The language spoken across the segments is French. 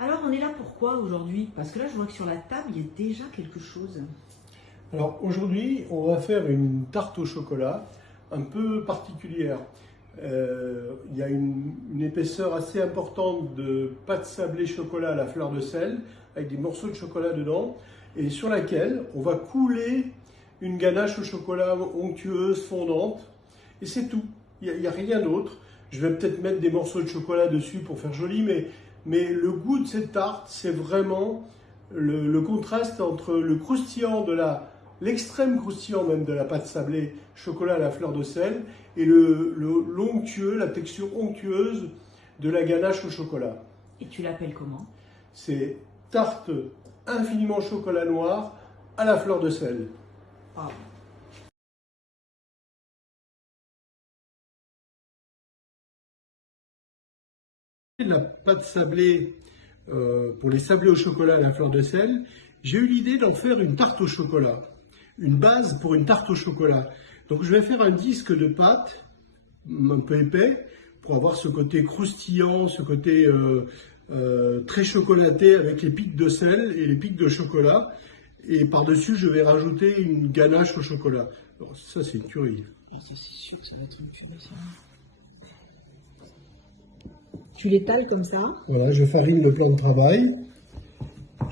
Alors, on est là pourquoi aujourd'hui? Parce que là, je vois que sur la table, il y a déjà quelque chose. Alors aujourd'hui, on va faire une tarte au chocolat un peu particulière. Il y a une épaisseur assez importante de pâte sablée chocolat à la fleur de sel, avec des morceaux de chocolat dedans, et sur laquelle on va couler une ganache au chocolat onctueuse, fondante, et c'est tout. Il n'y a rien d'autre. Je vais peut-être mettre des morceaux de chocolat dessus pour faire joli, mais le goût de cette tarte, c'est vraiment le contraste entre le croustillant l'extrême croustillant même de la pâte sablée chocolat à la fleur de sel et l'onctueux, la texture onctueuse de la ganache au chocolat. Et tu l'appelles comment? C'est tarte infiniment chocolat noir à la fleur de sel. Ah. La pâte sablée pour les sablés au chocolat à la fleur de sel, j'ai eu l'idée d'en faire une tarte au chocolat, une base pour une tarte au chocolat. Donc je vais faire un disque de pâte un peu épais pour avoir ce côté croustillant, ce côté très chocolaté avec les pics de sel et les pics de chocolat. Et par-dessus, je vais rajouter une ganache au chocolat. Alors, ça, c'est une tuerie. C'est sûr que ça va être une tuerie, ça. Tu l'étales comme ça? Voilà, je farine le plan de travail.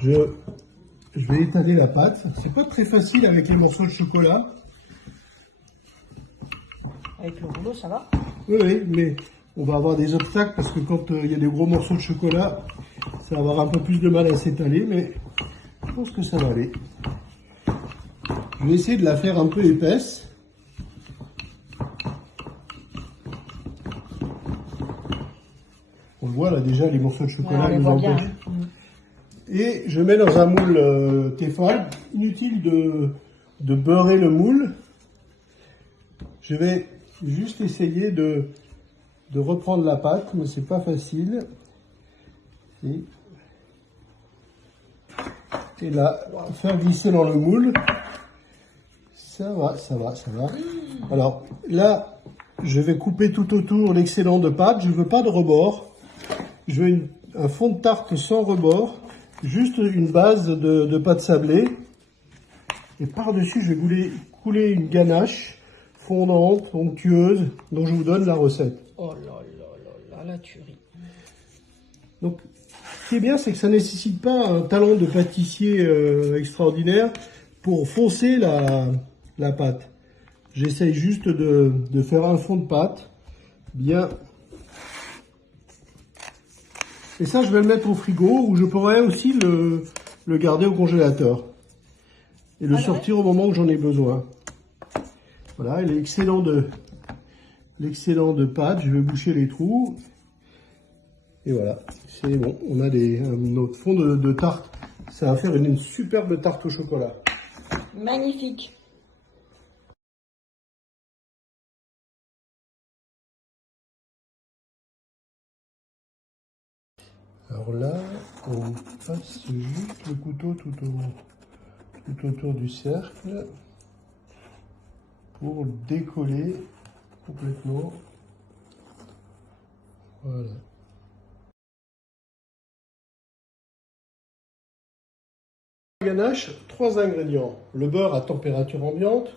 Je vais étaler la pâte. C'est pas très facile avec les morceaux de chocolat. Avec le rouleau, ça va? Oui, oui, mais on va avoir des obstacles parce que quand il y a des gros morceaux de chocolat, ça va avoir un peu plus de mal à s'étaler, mais je pense que ça va aller. Je vais essayer de la faire un peu épaisse. On le voit là déjà, les morceaux de chocolat Ouais, nous empêchent. Bien. Et je mets dans un moule Tefal. Inutile de beurrer le moule. Je vais juste essayer de reprendre la pâte, mais c'est pas facile. Et là, faire glisser dans le moule. Ça va, ça va, ça va. Alors là, je vais couper tout autour l'excédent de pâte. Je veux pas de rebord. Je veux un fond de tarte sans rebord. Juste une base de pâte sablée. Et par-dessus, je vais couler une ganache fondante, onctueuse, dont je vous donne la recette. Oh là là là là, la tuerie. Donc, ce qui est bien, c'est que ça ne nécessite pas un talent de pâtissier extraordinaire pour foncer la pâte. J'essaye juste de faire un fond de pâte bien. Et ça, je vais le mettre au frigo, où je pourrais aussi le garder au congélateur. Et le sortir au moment où j'en ai besoin. Voilà, et l'excédent de pâte, je vais boucher les trous. Et voilà, c'est bon, on a notre fond de tarte. Ça va faire une superbe tarte au chocolat. Magnifique. Alors là, on passe juste le couteau tout autour du cercle pour décoller complètement. Voilà. Ganache, 3 ingrédients. Le beurre à température ambiante,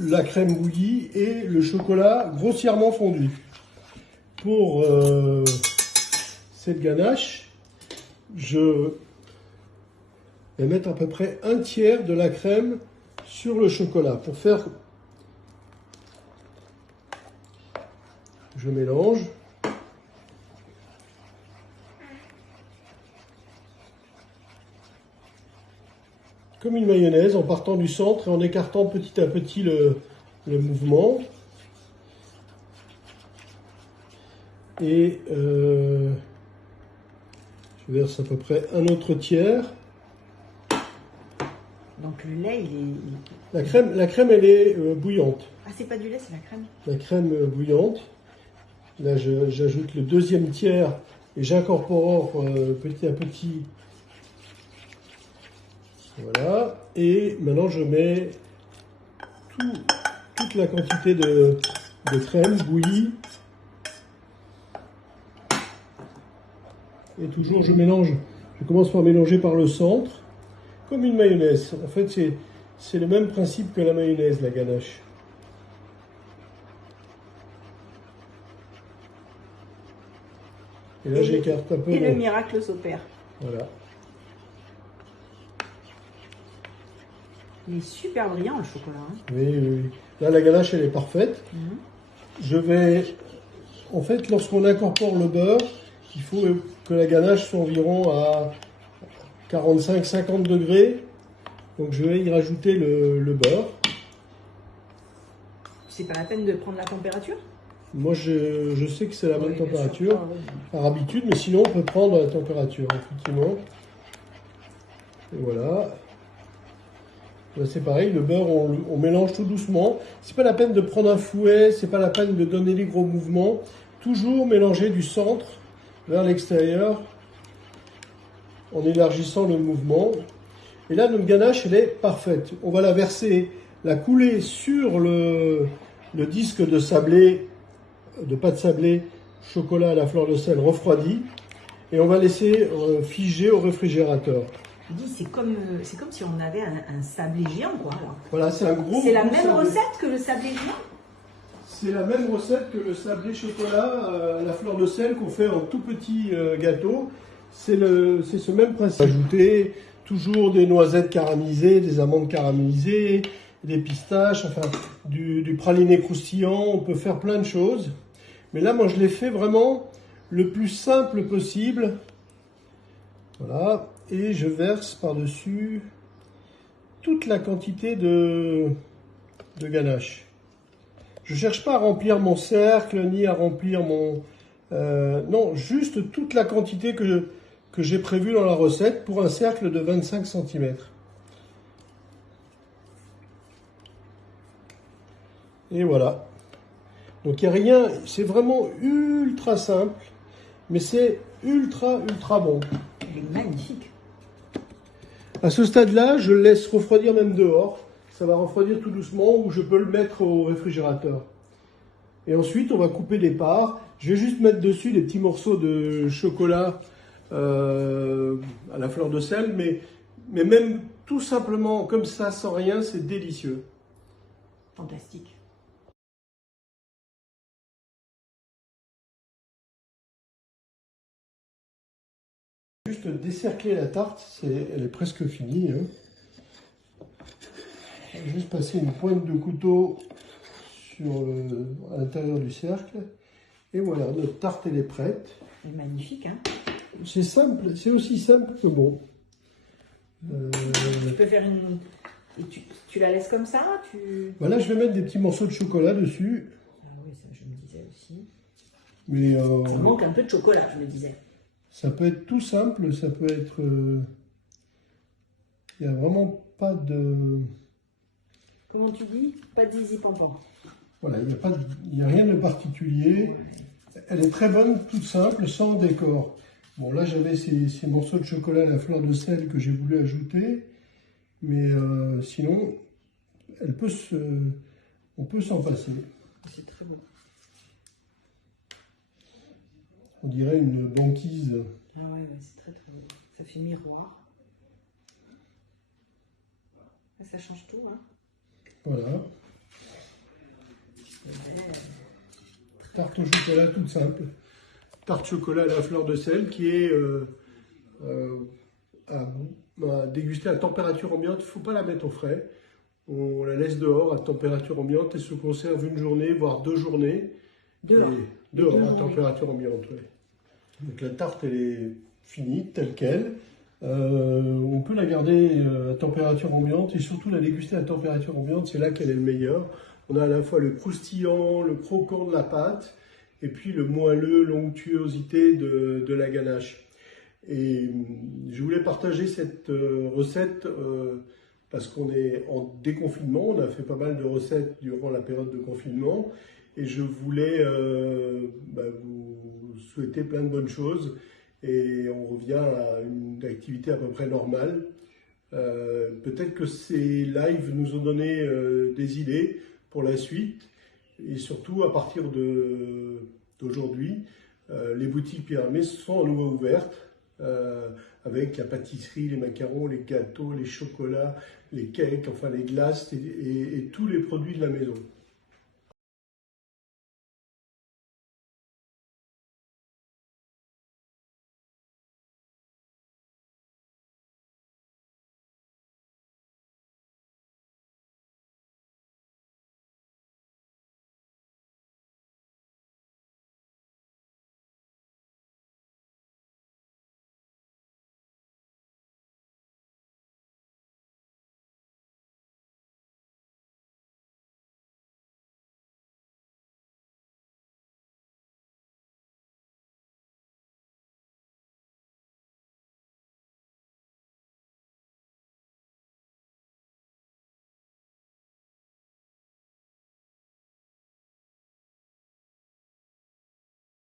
la crème bouillie et le chocolat grossièrement fondu. Pour cette ganache, je vais mettre à peu près un tiers de la crème sur le chocolat. Pour faire, je mélange. Comme une mayonnaise, en partant du centre et en écartant petit à petit le mouvement. Et je verse à peu près un autre tiers. Donc le lait, il est... La crème, elle est bouillante. Ah, c'est pas du lait, c'est la crème. La crème bouillante. Là, j'ajoute le deuxième tiers et j'incorpore petit à petit. Voilà. Et maintenant, je mets toute la quantité de crème bouillie. Et toujours, je mélange. Je commence par mélanger par le centre, comme une mayonnaise. En fait, c'est le même principe que la mayonnaise, la ganache. Et là, j'écarte un peu. Et le miracle s'opère. Voilà. Il est super brillant le chocolat. Hein. Oui, oui, oui. Là, la ganache, elle est parfaite. Je vais... En fait, lorsqu'on incorpore le beurre, il faut que la ganache soit environ à 45-50 degrés. Donc, je vais y rajouter le beurre. C'est pas la peine de prendre la température? Moi, je sais que c'est la bonne température par habitude, mais sinon, on peut prendre la température, effectivement. Et voilà. Là, c'est pareil, le beurre, on mélange tout doucement. C'est pas la peine de prendre un fouet, c'est pas la peine de donner des gros mouvements. Toujours mélanger du centre vers l'extérieur en élargissant le mouvement. Et là, notre ganache, elle est parfaite. On va la verser, la couler sur le disque de sablé, de pâte sablée, chocolat à la fleur de sel refroidi. Et on va laisser figer au réfrigérateur. C'est comme si on avait un sablé géant, quoi. Alors. Voilà, c'est un gros. C'est la même recette que le sablé géant? C'est la même recette que le sablé chocolat à la fleur de sel qu'on fait en tout petit gâteau. C'est ce même principe. Ajouter toujours des noisettes caramélisées, des amandes caramélisées, des pistaches, enfin du praliné croustillant. On peut faire plein de choses. Mais là, moi, je l'ai fait vraiment le plus simple possible. Voilà. Et je verse par-dessus toute la quantité de ganache. Je ne cherche pas à remplir mon cercle, ni à remplir mon... non, juste toute la quantité que j'ai prévue dans la recette pour un cercle de 25 cm. Et voilà. Donc il n'y a rien, c'est vraiment ultra simple, mais c'est ultra bon. Il est magnifique. À ce stade-là, je le laisse refroidir même dehors. Ça va refroidir tout doucement ou je peux le mettre au réfrigérateur. Et ensuite, on va couper les parts. Je vais juste mettre dessus des petits morceaux de chocolat à la fleur de sel. Mais même tout simplement comme ça, sans rien, c'est délicieux. Fantastique. Juste décercler la tarte, elle est presque finie. Hein. Je vais juste passer une pointe de couteau à l'intérieur du cercle. Et voilà, notre tarte elle est prête. Elle est magnifique, hein. C'est simple, c'est aussi simple que bon. Tu peux faire une... Et tu la laisses comme ça Voilà, je vais mettre des petits morceaux de chocolat dessus. Ah oui, ça je me disais aussi. Mais ça manque un peu de chocolat, je me disais. Ça peut être tout simple, ça peut être... Il n'y a vraiment pas de... Comment tu dis? Pas de zizi pampan. Voilà, il n'y a rien de particulier. Elle est très bonne, toute simple, sans décor. Bon, là, j'avais ces morceaux de chocolat à la fleur de sel que j'ai voulu ajouter. Mais sinon, on peut s'en passer. C'est très beau. On dirait une banquise. Ah ouais, c'est très beau. Ça fait miroir. Ça change tout, hein. Voilà. Tarte au chocolat toute simple. Tarte chocolat à la fleur de sel qui est à déguster à température ambiante. Il ne faut pas la mettre au frais. On la laisse dehors à température ambiante et se conserve une journée, voire 2 journées. Dehors à température ambiante. Ouais. Donc la tarte elle est finie telle qu'elle. On peut la garder à température ambiante et surtout la déguster à température ambiante, c'est là qu'elle est le meilleur. On a à la fois le croustillant, le croquant de la pâte et puis le moelleux, l'onctuosité de la ganache. Et je voulais partager cette recette parce qu'on est en déconfinement, on a fait pas mal de recettes durant la période de confinement et je voulais vous souhaiter plein de bonnes choses. Et on revient à une activité à peu près normale. Peut-être que ces lives nous ont donné des idées pour la suite. Et surtout, à partir d'aujourd'hui, Les boutiques Pierre Hermé sont à nouveau ouvertes avec la pâtisserie, les macarons, les gâteaux, les chocolats, les cakes, enfin les glaces et tous les produits de la maison.